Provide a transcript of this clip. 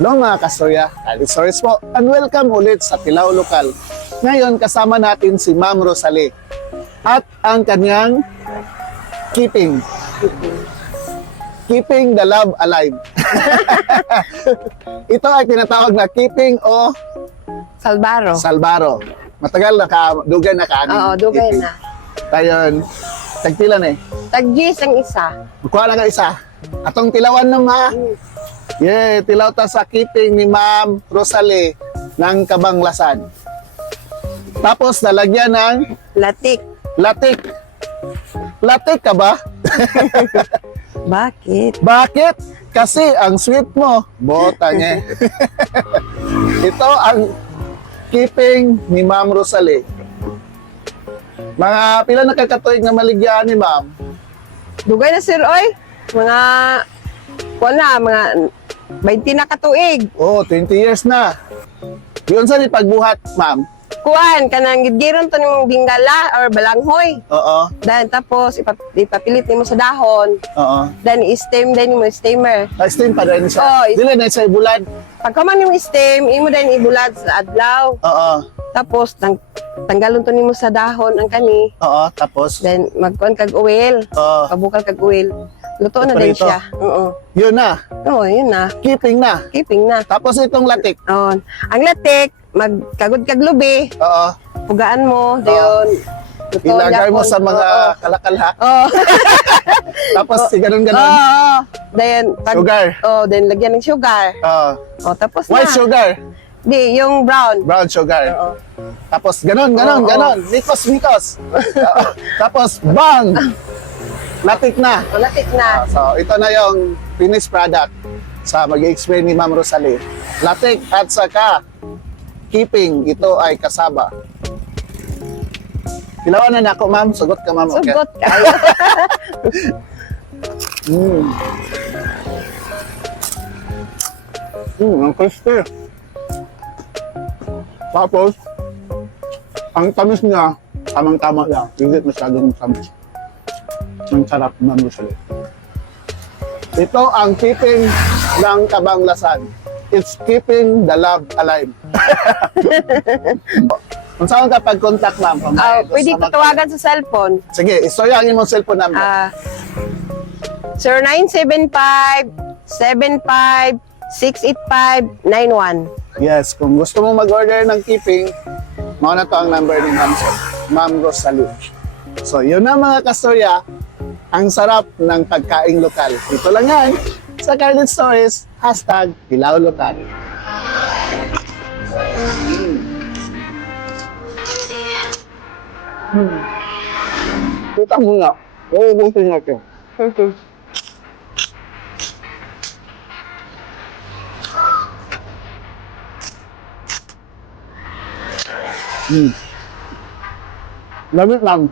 Hello mga kastorya, Khalid Stories po, and welcome ulit sa Tilaw Lokal. Ngayon kasama natin si Ma'am Rosalie at ang kanyang Keeping the Love Alive. Ito ay tinatawag na Keeping o Salbaro. Matagal dugay na kanin. Oo, dugay na. Tayon, tagpilan eh. Tag-G's ang isa. Kuha na ka isa. Atong tilawan na ma. Yeah, tilaw ta sa Keeping ni Ma'am Rosalie ng Kabanglasan. Tapos nalagyan ng Latik. latik. Latik ka ba? Bakit? Bakit? Kasi ang sweet mo. Bota niya. Ito ang Keeping ni Ma'am Rosalie. Mga pila na kakatuig na maligyan ni Ma'am? Dugay na sir, oy. Mga 20 na katuig. Oh, 20 years na. Yun sa pagbuhat, Ma'am. Kuan, kanang gigiron to nimong bingala or balanghoy. Oo. Dan tapos ipapilit nimo sa dahon. Oo. Dan i-steam din nimo steamer. Steam pa rin siya. Oh, Dili na siya ibulad. Pagka man yung steam, imo din ibulad sa adlaw. Oo. Tapos tanggalon to nimo sa dahon ang kani. Oo. Tapos? Then magkuan kag oil. Oo. Pabukal kag oil. Luto na din Prito. siya. Oo. Yun na. Oo, yun na. Keeping na. Keeping na. Tapos itong latik. Oo. Ang latik, magkagod kag lubi, Oo. pugaan mo, dayon. luto Ilagay mo yapon. sa mga Oo. kalakal-ha. Oo. Tapos ganun-ganun. Oo. Dayon, Sugar. Oo, then lagyan ng sugar. Oo. Oo, tapos White na. sugar. Di, yung brown. Brown sugar. Oo. Tapos ganun. Oo. Mikos. Oo. Tapos bang! Latik na. O, latik na. So ito na yung finished product sa mag-explain ni Ma'am Rosalie. Latik at saka Keeping, ito ay kasaba. Pilawan na ako, Ma'am. Sugot ka, Ma'am. Okay. Sugot ka. Ang crispy. Tapos, ang tamis niya, tamang-tama lang. Hindi masyadong tamis. Ang sarap, Ma'am Rosalie. Ito ang Keeping ng Kabanglasan. It's keeping the love alive. Kung saan ka pag-contact, Ma'am? Pwede ko tawagan sa cellphone. Sige, istoryangin mo cellphone number. 0975-75-685-91. Yes, kung gusto mo mag-order ng Keeping, mauna to ang number ni Ma'am Rosalie. So, yun na mga kastorya, ang sarap ng pagkaing lokal. Ito lang yan, sa Khalid Stories, #Tilaw Lokal. Kita mo nga, uubusin natin. Lamit lang.